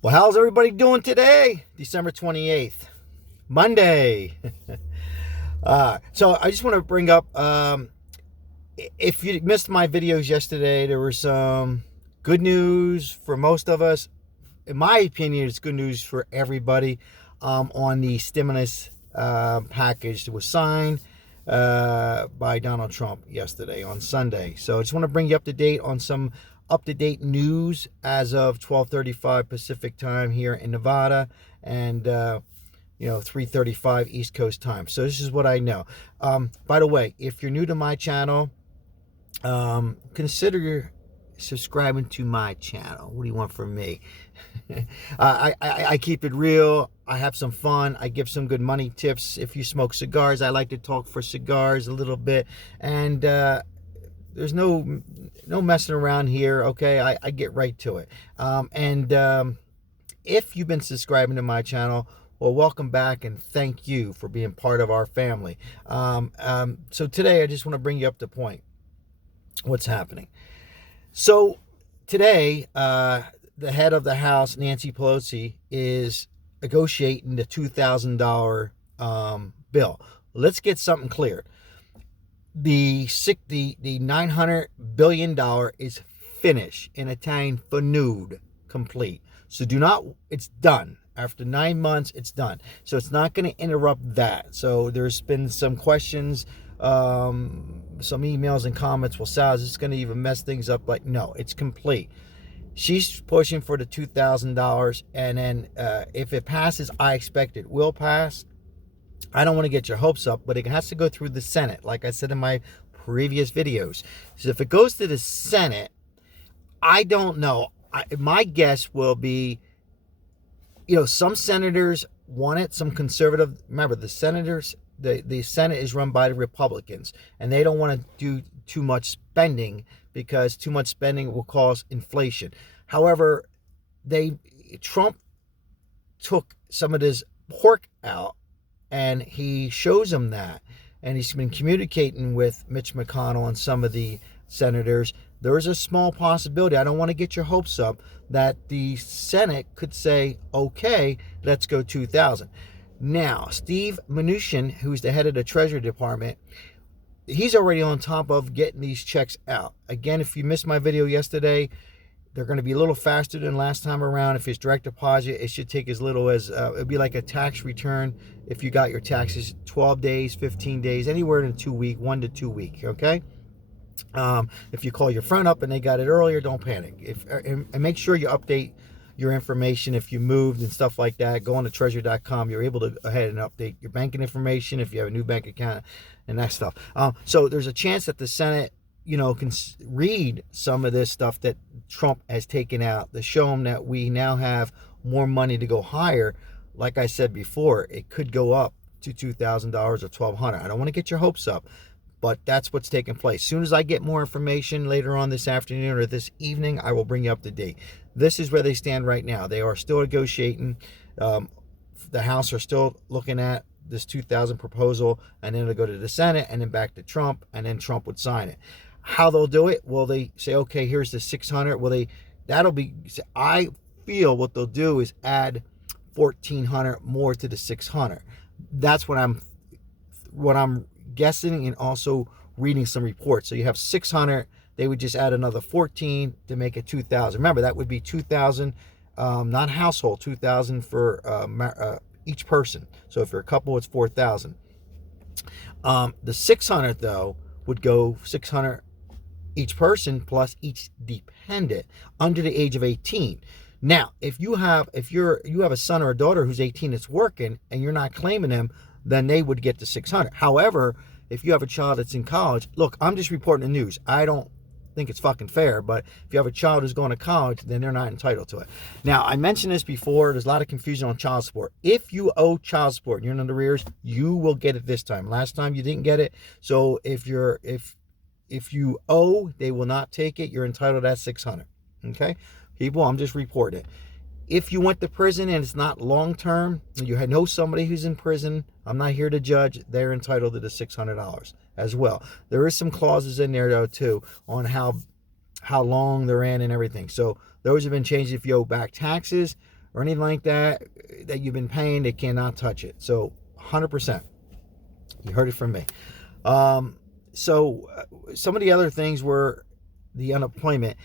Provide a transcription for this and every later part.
Well, how's everybody doing today? December 28th, Monday. So I just want to bring up, if you missed my videos yesterday, there was some good news for most of us. In my opinion, it's good news for everybody on the stimulus package that was signed by Donald Trump yesterday on Sunday. So I just want to bring you up to date on some up-to-date news as of 12:35 Pacific time here in Nevada, and 3:35 East Coast time. So this is what I know. By the way, if you're new to my channel, consider subscribing to my channel. What do you want from me? I keep it real. I have some fun. I give some good money tips. If you smoke cigars, I like to talk for cigars a little bit. And there's no messing around here, okay? I get right to it. If you've been subscribing to my channel, well, welcome back and thank you for being part of our family. So today I just want to bring you up to point. What's happening? So today, the head of the House, Nancy Pelosi, is negotiating the $2,000 bill. Let's get something clear. The $900 billion is finished in Italian, finito, complete. So it's done. After 9 months, it's done. So it's not going to interrupt that. So there's been some questions, some emails and comments. Well, Sal, is this going to even mess things up? Like, no, it's complete. She's pushing for the $2,000, and then if it passes, I expect it will pass. I don't want to get your hopes up, but it has to go through the Senate, like I said in my previous videos. So if it goes to the Senate, I don't know. My guess will be, some senators want it, some conservative. Remember, the senators, the Senate is run by the Republicans, and they don't want to do too much spending because too much spending will cause inflation. However, Trump took some of this pork out, and he shows them that, and he's been communicating with Mitch McConnell and some of the senators. There's a small possibility, I don't want to get your hopes up, that the Senate could say, okay, let's go 2,000. Now, Steve Mnuchin, who's the head of the Treasury Department, he's already on top of getting these checks out. Again, if you missed my video yesterday, they're going to be a little faster than last time around. If it's direct deposit, it should take as little as, it'll be like a tax return if you got your taxes 12 days, 15 days, anywhere in 2 week, 1 to 2 week, okay? If you call your friend up and they got it earlier, don't panic. And make sure you update your information if you moved and stuff like that. Go on to treasury.com. You're able to go ahead and update your banking information if you have a new bank account and that stuff. So there's a chance that the Senate, can read some of this stuff that Trump has taken out to show them that we now have more money to go higher. Like I said before, it could go up to $2,000 or $1,200. I don't want to get your hopes up, but that's what's taking place. As soon as I get more information later on this afternoon or this evening, I will bring you up to date. This is where they stand right now. They are still negotiating. The House are still looking at this 2,000 proposal, and then it'll go to the Senate and then back to Trump, and then Trump would sign it. How they'll do it? Well, they say, okay, here's the 600. Well, I feel what they'll do is add 1,400 more to the 600. That's what I'm guessing, and also reading some reports. So you have 600, they would just add another 14 to make it 2,000. Remember, that would be 2,000, not household, 2,000 for each person. So if you're a couple, it's 4,000. The 600 though would go 600 each person plus each dependent under the age of 18. Now, if you have a son or a daughter who's 18 that's working and you're not claiming them, then they would get the 600. However, if you have a child that's in college, look, I'm just reporting the news. I don't think it's fucking fair, but if you have a child who's going to college, then they're not entitled to it. Now, I mentioned this before. There's a lot of confusion on child support. If you owe child support and you're in the arrears, you will get it this time. Last time you didn't get it. So if you owe, they will not take it. You're entitled to that 600. Okay? People, I'm just reporting it. If you went to prison and it's not long term, you know somebody who's in prison, I'm not here to judge, they're entitled to the $600 as well. There is some clauses in there though too on how long they're in and everything. So those have been changed if you owe back taxes or anything like that you've been paying, they cannot touch it. So 100%. You heard it from me. So some of the other things were the unemployment.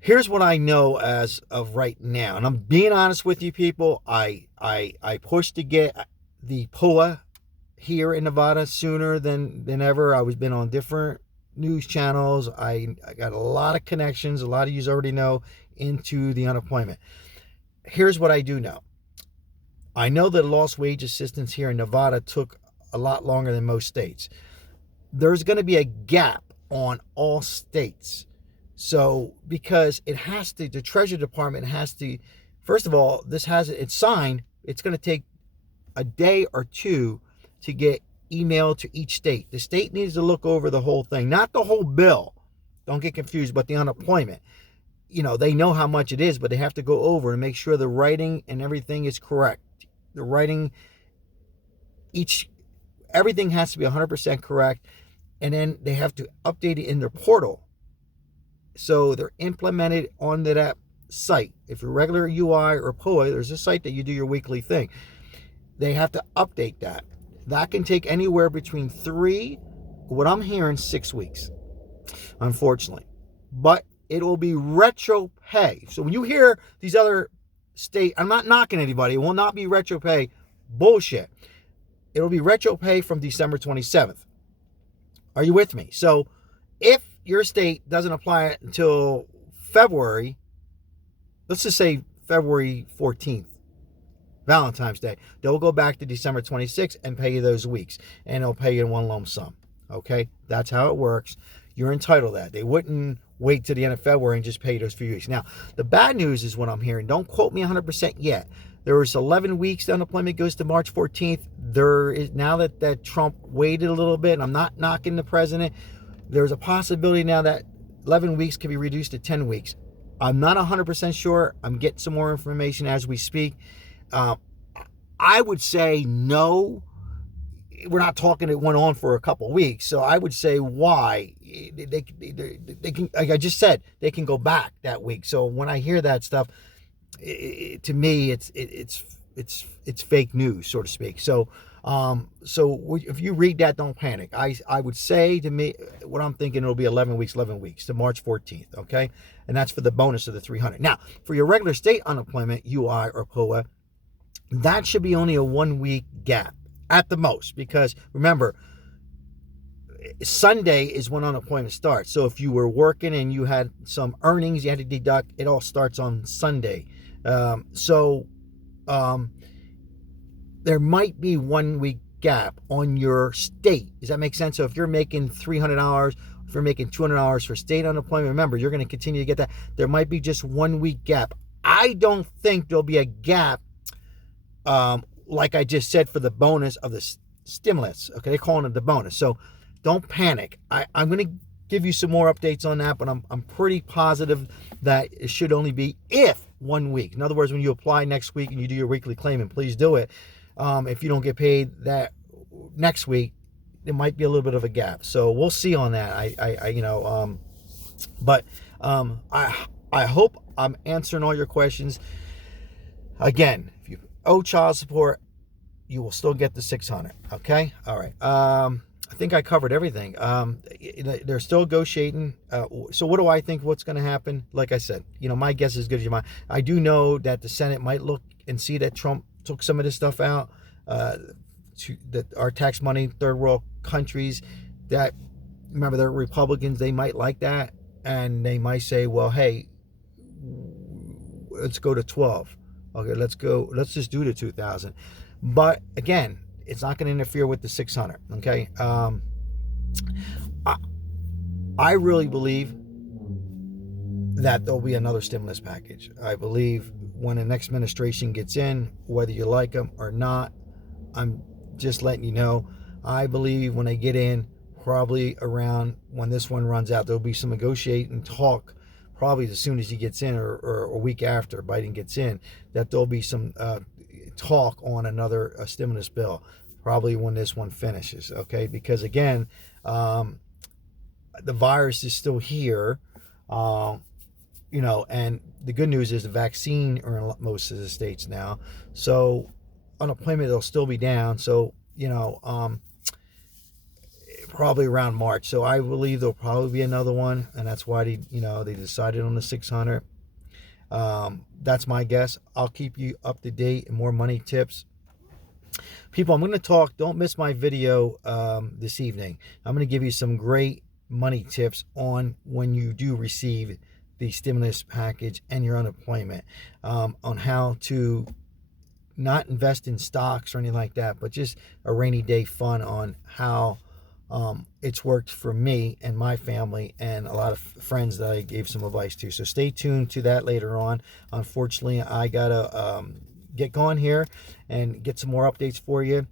Here's what I know as of right now, and I'm being honest with you people. I pushed to get the PUA here in Nevada sooner than ever. I was been on different news channels. I got a lot of connections. A lot of you already know into the unemployment. Here's what I do know. I know that lost wage assistance here in Nevada took a lot longer than most states. There's going to be a gap on all states. So, because it has to, the Treasury Department has to, first of all, it's signed. It's going to take a day or two to get emailed to each state. The state needs to look over the whole thing, not the whole bill. Don't get confused, but the unemployment. They know how much it is, but they have to go over and make sure the writing and everything is correct. The writing, everything has to be 100% correct. And then they have to update it in their portal. So they're implemented onto that site. If you're regular UI or PUA, there's a site that you do your weekly thing. They have to update that. That can take anywhere between 3, what I'm hearing, 6 weeks, unfortunately. But it will be retro pay. So when you hear these other states, I'm not knocking anybody. It will not be retro pay. Bullshit. It'll be retro pay from December 27th. Are you with me? So if your state doesn't apply it until February, let's just say February 14th, Valentine's Day, they'll go back to December 26th and pay you those weeks, and they'll pay you in one lump sum. Okay? That's how it works. You're entitled to that. They wouldn't wait to the end of February and just pay you those few weeks. Now, the bad news is what I'm hearing. Don't quote me 100% yet. There was 11 weeks. The unemployment goes to March 14th. There is, now that Trump waited a little bit, and I'm not knocking the president, there's a possibility now that 11 weeks can be reduced to 10 weeks. I'm not 100% sure. I'm getting some more information as we speak. I would say no. We're not talking it went on for a couple weeks. So I would say why. They can, like I just said, they can go back that week. So when I hear that stuff, to me, it's fake news, so to speak. So if you read that, don't panic. I would say, to me, what I'm thinking, it'll be 11 weeks to March 14th, okay? And that's for the bonus of the 300. Now, for your regular state unemployment, UI or PUA, that should be only a 1 week gap at the most, because remember, Sunday is when unemployment starts. So if you were working and you had some earnings you had to deduct, it all starts on Sunday. There might be 1 week gap on your state. Does that make sense? So if you're making $300, if you're making $200 for state unemployment, remember, you're going to continue to get that. There might be just 1 week gap. I don't think there'll be a gap, like I just said, for the bonus of the stimulus. Okay, they're calling it the bonus. So don't panic. I'm going to give you some more updates on that, but I'm pretty positive that it should only be if 1 week. In other words, when you apply next week and you do your weekly claim, and please do it, if you don't get paid that next week, there might be a little bit of a gap. So we'll see on that. I hope I'm answering all your questions. Again, if you owe child support, you will still get the 600. Okay. All right. I think I covered everything. They're still negotiating. So what do I think what's going to happen? Like I said, my guess is as good as mine. I do know that the Senate might look and see that Trump took some of this stuff out, that our tax money, third world countries, that, remember, they're Republicans, they might like that, and they might say, well, hey, let's go to 12. Okay, let's just do the 2,000. But again, it's not going to interfere with the 600. Okay. I really believe that there'll be another stimulus package. I believe when the next administration gets in, whether you like them or not, I'm just letting you know, I believe when they get in, probably around when this one runs out, there'll be some negotiating talk, probably as soon as he gets in, or a week after Biden gets in, that there'll be some talk on another stimulus bill, probably when this one finishes. Okay, because again, the virus is still here. and the good news is the vaccine are in most of the states now, so unemployment will still be down. So probably around March. So I believe there'll probably be another one, and that's why they decided on the 600. That's my guess. I'll keep you up to date and more money tips. People, I'm going to talk. Don't miss my video this evening. I'm going to give you some great money tips on when you do receive the stimulus package and your unemployment, on how to not invest in stocks or anything like that, but just a rainy day fun on how it's worked for me and my family and a lot of friends that I gave some advice to. So stay tuned to that later on. Unfortunately, I gotta get going here and get some more updates for you.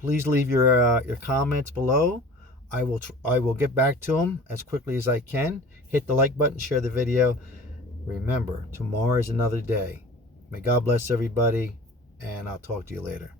Please leave your comments below. I will get back to them as quickly as I can. Hit the like button, share the video. Remember, tomorrow is another day. May God bless everybody, and I'll talk to you later.